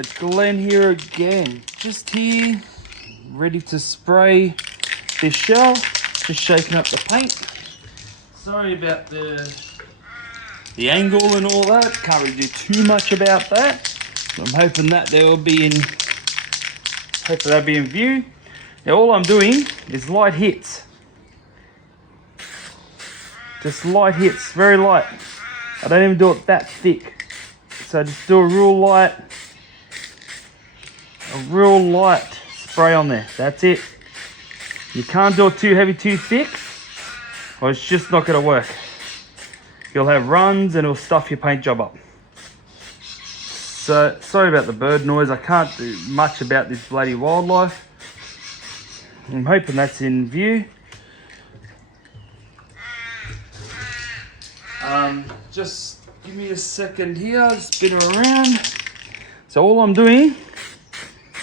it's Glenn here again. Just here, ready to spray this shell. Just shaking up the paint. Sorry about the angle and all that. Can't really do too much about that. I'm hoping that that'll be in view. Now all I'm doing is light hits. Just light hits, very light. I don't even do it that thick. So I just do a real light spray on there. That's it. You can't do it too heavy, too thick, or it's just not going to work. You'll have runs and it'll stuff your paint job up. So sorry about the bird noise. I can't do much about this bloody wildlife. I'm hoping that's in view. Just give me a second here. Spin her around. So all I'm doing,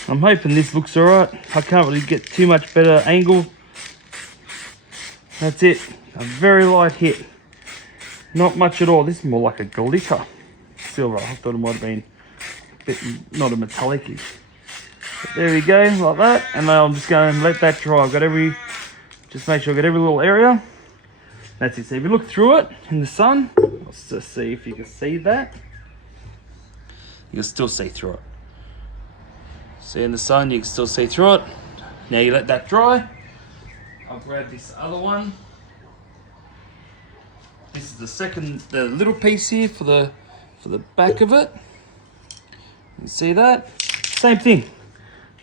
I'm hoping this looks alright. I can't really get too much better angle. That's it. A very light hit. Not much at all. This is more like a glitter silver. I thought it might have been a bit, not a metallic-y. But there we go, like that. And now I'm just going to let that dry. I've got just make sure I've got every little area. That's it. So if you look through it in the sun, let's just see if you can see that. You can still see through it. See in the sun, you can still see through it. Now you let that dry. I'll grab this other one. This is the little piece here for the back of it. You see that? Same thing.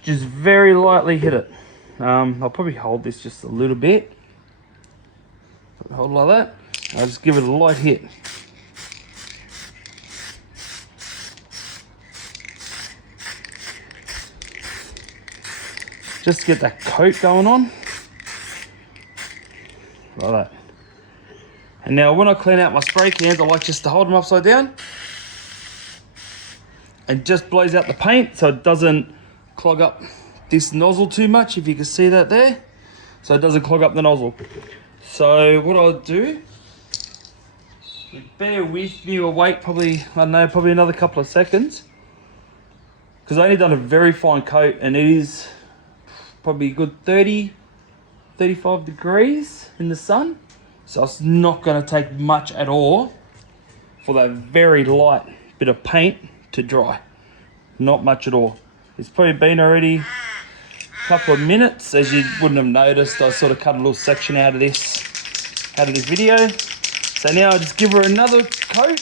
Just very lightly hit it. I'll probably hold this just a little bit. Hold it like that. I'll just give it a light hit. Just to get that coat going on. Like that. And now when I clean out my spray cans, I like just to hold them upside down. And just blows out the paint so it doesn't clog up this nozzle too much, if you can see that there. So it doesn't clog up the nozzle. So what I'll do, bear with me, or wait probably another couple of seconds. Because I only done a very fine coat and it is probably a good 35 degrees in the sun. So it's not going to take much at all for that very light bit of paint to dry. Not much at all. It's probably been already a couple of minutes. As you wouldn't have noticed, I sort of cut a little section out of this video. So now I just give her another coat.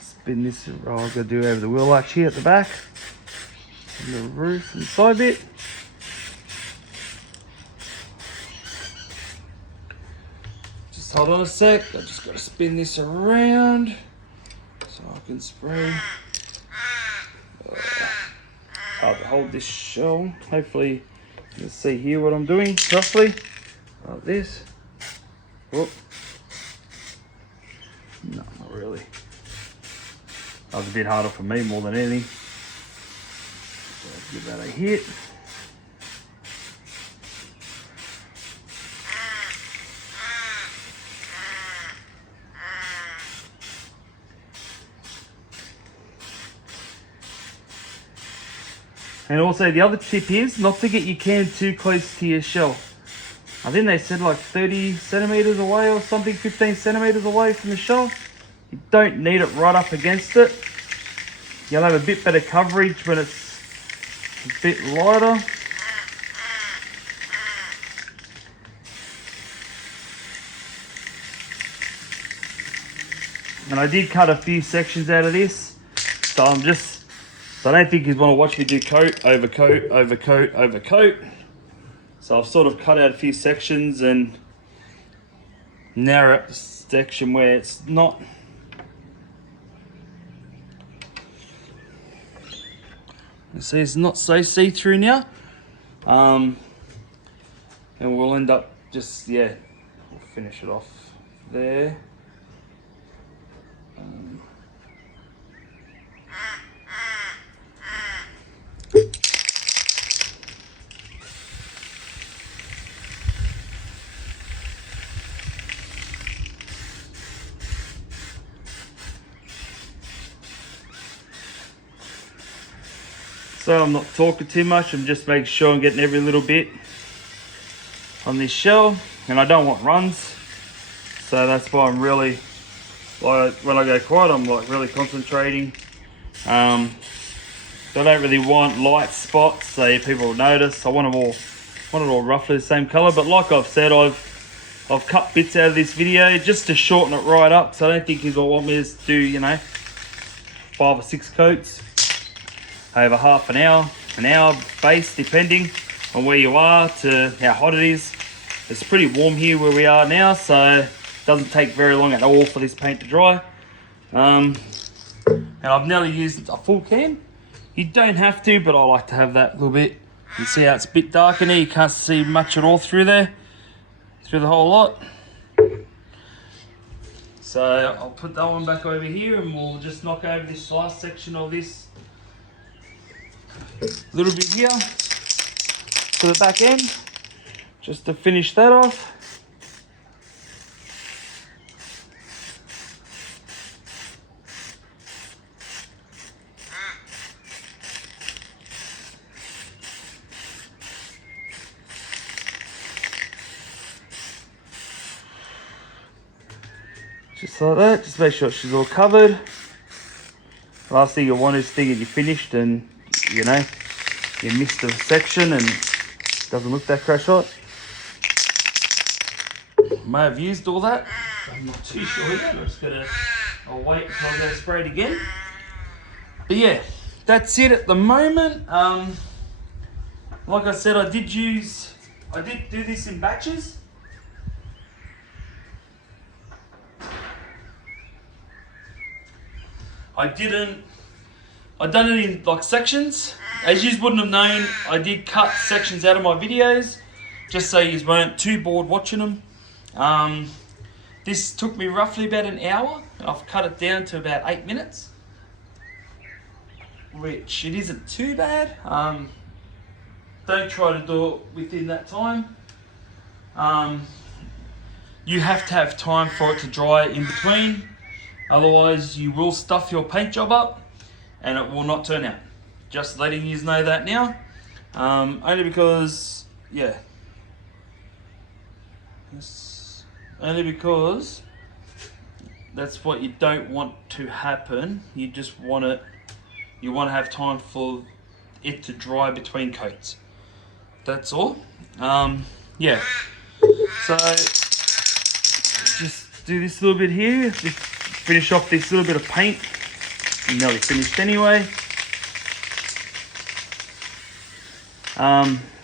Spin this, I'm going to do over the wheel arch here at the back, and the roof and the side bit. Just hold on a sec, I just got to spin this around so I can spray. Hard to hold this shell. Hopefully you can see here what I'm doing roughly, like this. Whoop. No, not really. That was a bit harder for me more than anything. So I'll give that a hit. And also the other tip is not to get your can too close to your shell. I think they said like 30 centimeters away or something, 15 centimeters away from the shell. You don't need it right up against it. You'll have a bit better coverage when it's a bit lighter. And I did cut a few sections out of this. So I don't think you want to watch me do coat, over coat, over coat, over coat. So I've sort of cut out a few sections and narrow up the section where it's not. You see, it's not so see-through now. And we'll end up just, finish it off there. So I'm not talking too much, I'm just making sure I'm getting every little bit on this shell, and I don't want runs, so that's why I'm really, like, when I go quiet, I'm like really concentrating. I don't really want light spots so people will notice. I want it all roughly the same color, but like I've said, I've cut bits out of this video just to shorten it right up, so I don't think you will want me to do, you know, 5 or 6 coats over half an hour base, depending on where you are to how hot it is. It's pretty warm here where we are now, so it doesn't take very long at all for this paint to dry. And I've nearly used a full can. You don't have to, but I like to have that little bit. You see how it's a bit dark in there, you can't see much at all through there, through the whole lot. So I'll put that one back over here, and we'll just knock over this last section of this little bit here to the back end, just to finish that off. Just like that, just make sure she's all covered. Last thing you want is thinking you're finished and, you know, you missed a section and it doesn't look that crash hot. May have used all that, I'm not too sure yet. I'll wait until I go spray it again. But yeah, that's it at the moment. Like I said, I did do this in batches. I done it in like sections. As you wouldn't have known, I did cut sections out of my videos just so you weren't too bored watching them. This took me roughly about an hour, and I've cut it down to about 8 minutes, which it isn't too bad. Don't try to do it within that time. You have to have time for it to dry in between, otherwise you will stuff your paint job up and it will not turn out. Just letting you know that now. Only because, yeah. Only because that's what you don't want to happen. You just want it, you want to have time for it to dry between coats. That's all. Yeah. So just do this little bit here. Just finish off this little bit of paint. I'm nearly finished anyway.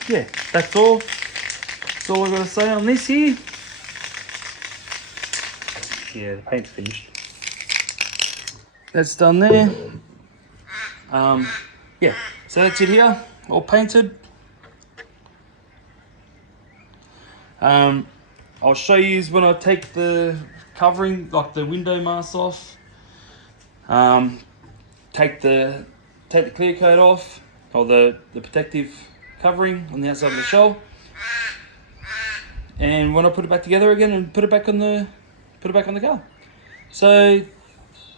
Yeah, that's all. That's all I've got to say on this here. Yeah, the paint's finished. That's done there. Yeah, so that's it here, all painted. I'll show you when I take the covering, like the window mask off. Take the clear coat off, or the protective covering on the outside of the shell. And when I put it back together again and put it back on the car. So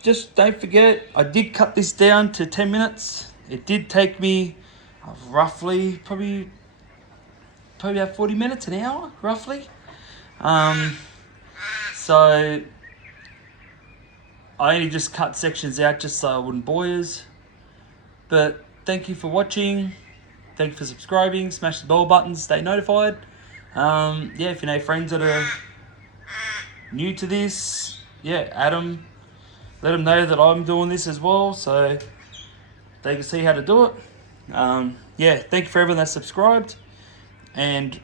just don't forget, I did cut this down to 10 minutes. It did take me roughly probably about 40 minutes, an hour, roughly. So I only just cut sections out just so I wouldn't bore you. But thank you for watching. Thank you for subscribing. Smash the bell button, stay notified. Yeah, if you know friends that are new to this, yeah, add them. Let them know that I'm doing this as well, so they can see how to do it. Yeah, thank you for everyone that's subscribed and,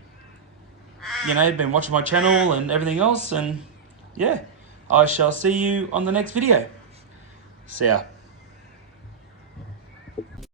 you know, been watching my channel and everything else. And yeah, I shall see you on the next video. See ya.